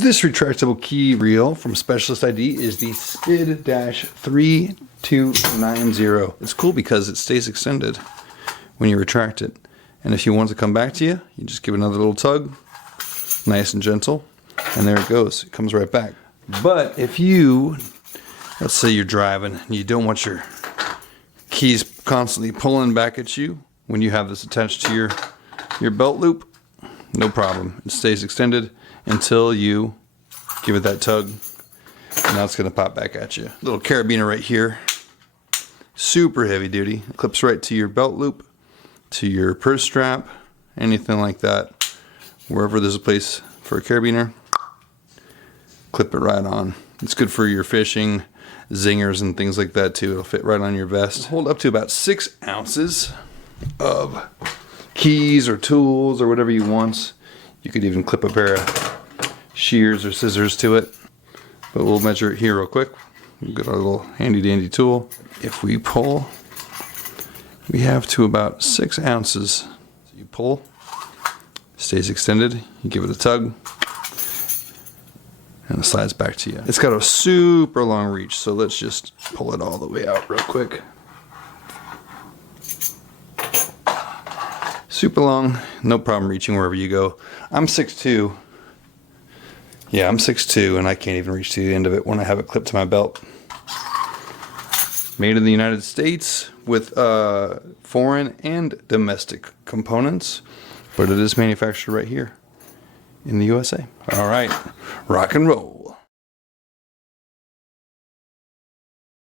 This retractable key reel from Specialist ID is the SPID-3290. It's cool because it stays extended when you retract it. And if you want it to come back to you, you just give it another little tug, nice and gentle, and there it goes. It comes right back. But if you, let's say you're driving and you don't want your keys constantly pulling back at you when you have this attached to your belt loop, no problem. It stays extended until you give it that tug. And now it's going to pop back at you. Little carabiner right here. Super heavy duty. Clips right to your belt loop, to your purse strap, anything like that. Wherever there's a place for a carabiner, clip it right on. It's good for your fishing, zingers and things like that too. It'll fit right on your vest. Hold up to about 6 ounces of keys or tools or whatever you want. You could even clip a pair of shears or scissors to it, but we'll measure it here real quick. We've got our little handy dandy tool. If we pull, we have to about 6 ounces. So you pull, stays extended, you give it a tug, and it slides back to you. It's got a super long reach, so let's just pull it all the way out real quick. Super long, no problem reaching wherever you go. I'm 6'2". Yeah, I'm 6'2", and I can't even reach to the end of it when I have it clipped to my belt. Made in the United States with foreign and domestic components, but it is manufactured right here in the USA. All right, rock and roll.